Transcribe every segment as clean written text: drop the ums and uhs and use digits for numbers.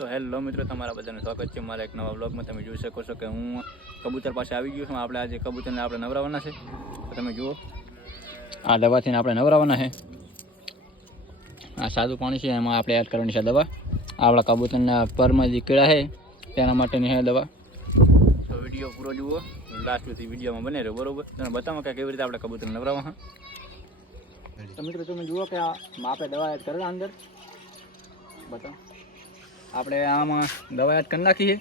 તો હેલો મિત્રો, તમારા બધાને સ્વાગત છે મારા એક નવા વ્લોગમાં। તમે જોઈ શકો છો કે હું કબૂતર પાસે આવી ગયો છું। આપણે આજે કબૂતરને આપણે નવરાવવાના છે। તો તમે જુઓ, આ દવાથી આપણે નવરાવવાના છે। આ સાદું પાણી છે, એમાં આપણે એડ કરવાની છે દવા। આપણા કબૂતરના પરમાં જે કીડા છે તેના માટેની છે દવા। તો વિડીયો પૂરો જુઓ, લાસ્ટ સુધી વિડીયોમાં બને રહ્યો, બરોબર? તમે બતાવો કે કેવી રીતે આપણે કબૂતરને નવરાવવા। તો મિત્રો તમે જુઓ કે આપણે દવા એડ કરેલા અંદર, બતાવો। આપણે આમાં દવા એડ કરી નાખીએ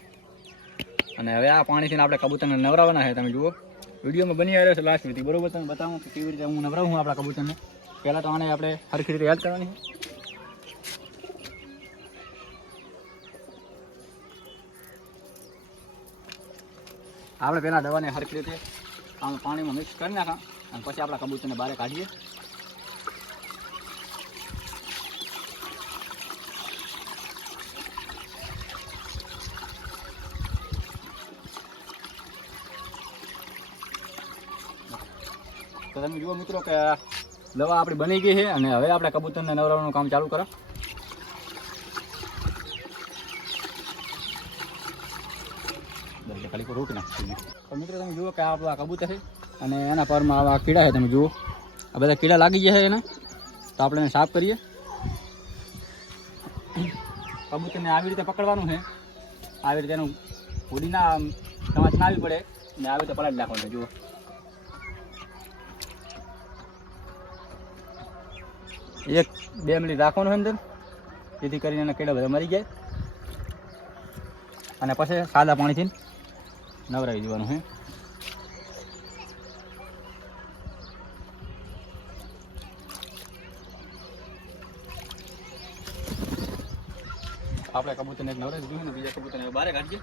અને હવે આ પાણીથી આપણે કબૂતરને નવરાવવાના છે। તમે જુઓ, વિડીયોમાં બની આવ્યો છે લાસ્ટ સુધી, બરોબર? તમે બતાવો કે કેવી રીતે હું નવરાવું આપણા કબૂતરને। પહેલાં તો આને આપણે સરખી રીતે એડ કરવાની છે। આપણે પહેલાં દવાને સરખી રીતે આમાં પાણીમાં મિક્સ કરી નાખા અને પછી આપણા કબૂતરને બહાર કાઢીએ। તો તમે જુઓ મિત્રો કે દવા આપણી બની ગઈ છે અને હવે આપણે કબૂતરને નવરાવવાનું કામ ચાલુ કરો। ખાલી રોકી નાખીએ। તો મિત્રો તમે જુઓ કે આ કબૂતર છે અને એના પરમાં આવા કીડા છે। તમે જુઓ, આ બધા કીડા લાગી ગયા છે એના, તો આપણે એને સાફ કરીએ। કબૂતરને આવી રીતે પકડવાનું છે, આવી રીતે એનું ઉડી ના તમારે ના આવી પડે ને આવી રીતે પલાળી નાખવાનું। જુઓ, એક બે મિનિટ રાખવાનું અંદર, જેથી કરીને એના કીડા બધા મરી જાય અને પછી સાદા પાણીથી નવરાવી દેવાનું છે। આપણે કબૂતરને નવરાવી દીધું ને બીજા કબૂતરને બહાર કાઢીએ।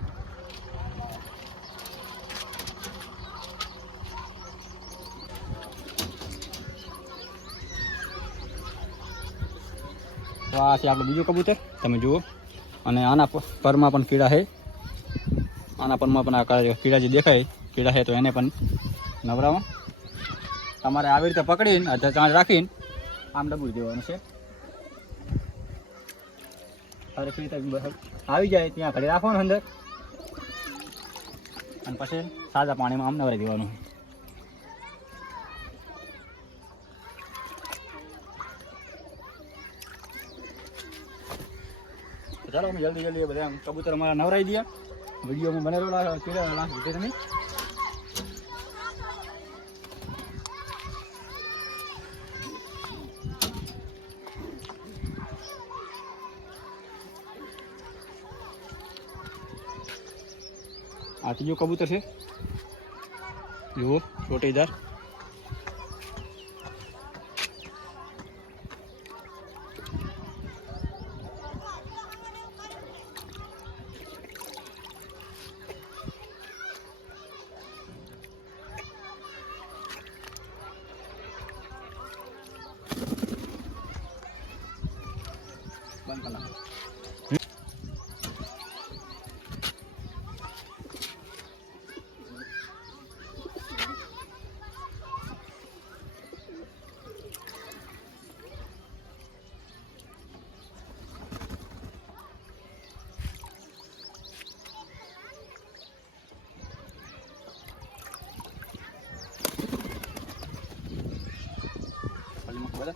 તો આ છે આપણું બીજું કબૂતર, તમે જુઓ। અને આના પરમાં પણ કીડા છે, આના પરમાં પણ આ કીડા જે દેખાય કીડા છે, તો એને પણ નવરાવો। તમારે આવી રીતે પકડીને અથવા ચાંચ રાખીને આમ દબાવી દેવાનું છે। સરખી રીતે આવી જાય ત્યાં ઘડી રાખવાનું અંદર અને પછી સાદા પાણીમાં આમ નવરાવી દેવાનું। ચાલો અમે જલ્દી બધા કબૂતર અમારા નવરાવી દઈએ। વિડીયોમાં બનેલો કીડા લાસ્ટ સુધી તમે આ ત્રીજો કબૂતર છે, જુઓ, ચોટીદાર। બંધ કરી નાખો। બધા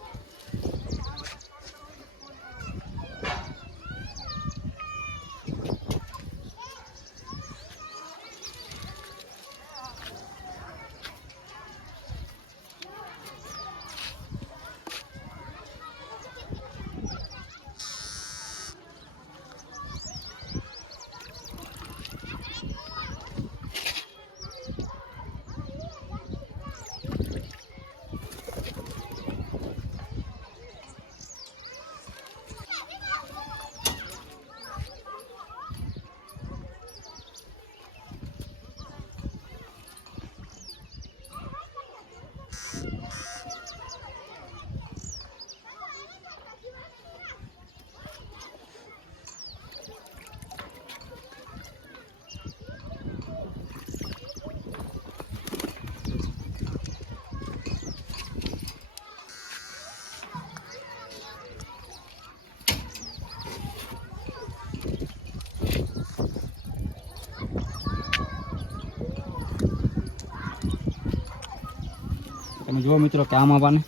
તમે જુઓ મિત્રો કે આમાં પણ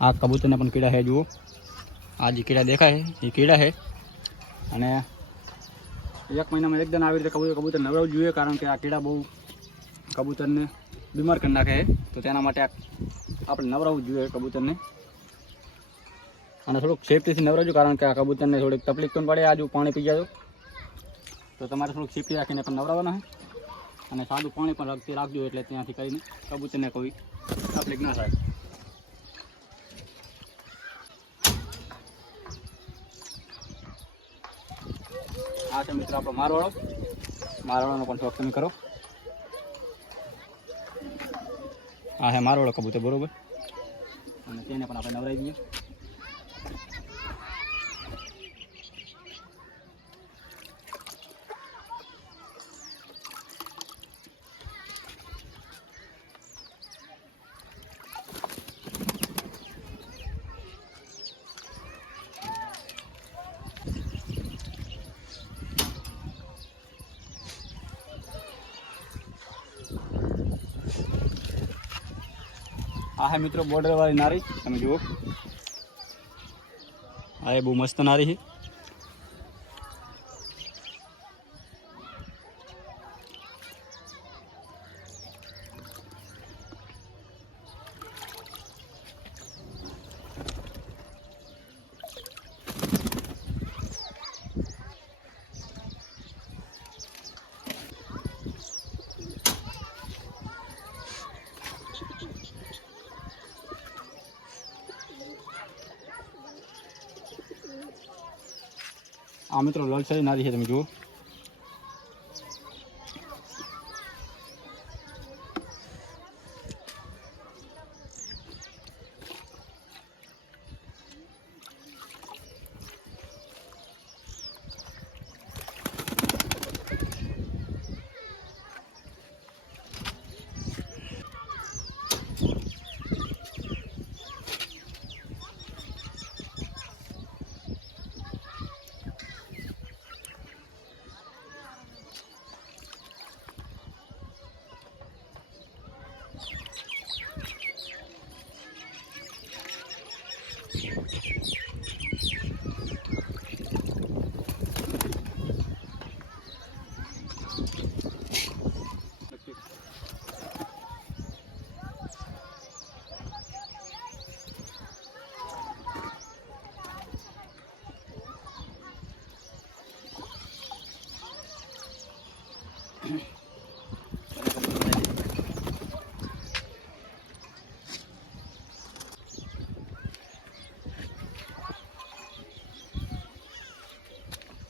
આ કબૂતરને પણ કીડા છે. જુઓ આ જે કીડા દેખાય છે એ કીડા છે. અને 1 મહિનામાં એકદમ આવી રીતે કબૂતર નવરાવવું જોઈએ, કારણ કે આ કીડા બહુ કબૂતરને બીમાર કરી નાખે છે. તો તેના માટે આપણે નવરાવવું જોઈએ કબૂતરને. અને થોડુંક સેફટીથી નવરાવજો, કારણ કે આ કબૂતરને થોડીક તકલીફ પણ પડે. આજુ પાણી પી જાય તો તમારે થોડુંક સેફટી રાખીને પણ નવરાવવાના છે. અને સાદું પાણી પણ રાખજો, એટલે ત્યાંથી કરીને કબૂતરને કોઈ તકલીફ ના થાય. આ છે મિત્રો આપણો મારવાળોનો પણ શોખ તમે કરો. આ છે મારવાળો કબૂતર, બરોબર. અને તેને પણ આપણે નવરાવી દઈએ. આ હે મિત્રો બોર્ડર વાળી નારી, તમે જુઓ. આ એ બહુ મસ્ત નારી છે. આ મિત્રો લલચાઈ નારી છે, તમે જુઓ.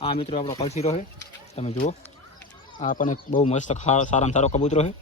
આ મિત્રો આપણો કલસીરો છે, તમે જુઓ. આ પણ એક બહુ મસ્ત સારામાં સારો કબૂતરો છે.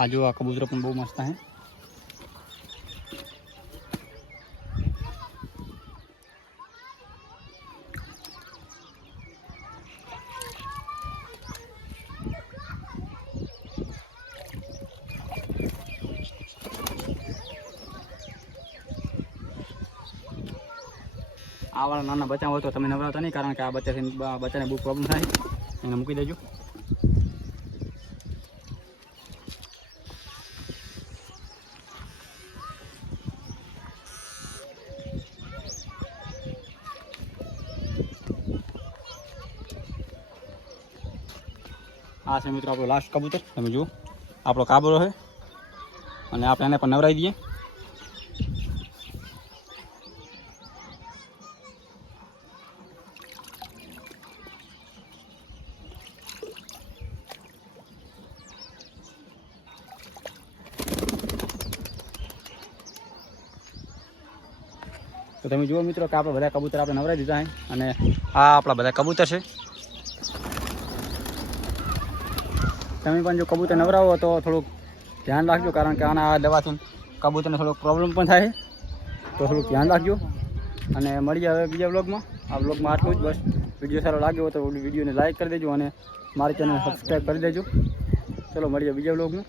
આ જો આ કબૂતરો પણ બહુ મસ્ત છે. આવાળા નાના બચ્ચા હોય તો તમે નવરાવતા નહીં, કારણ કે આ બચ્ચાને બહુ પ્રોબ્લેમ થાય. એને મૂકી દેજો. આ છે મિત્રો આપણો લાસ્ટ કબૂતર, તમે જુઓ. આપણો કાબરો છે અને આપણે એને પણ નવરાવી દઈએ. તો તમે જુઓ મિત્રો કે આપણે બધા કબૂતર આપણે નવરાવી દીધા છે. અને આ આપણા બધા કબૂતર છે. તમે પણ જો કબૂતર નવરાવો તો થોડુંક ધ્યાન રાખજો, કારણ કે આના દવાથી કબૂતરને થોડોક પ્રોબ્લેમ પણ થાય, તો થોડુંક ધ્યાન રાખજો. અને મળીએ હવે બીજા વ્લોગમાં. આ વ્લોગમાં આટલું જ બસ. વિડીયો સારો લાગ્યો હોય તો વિડીયોને લાઈક કરી દેજો અને મારી ચેનલ સબસ્ક્રાઈબ કરી દેજો. ચલો મળીએ બીજા વ્લોગમાં.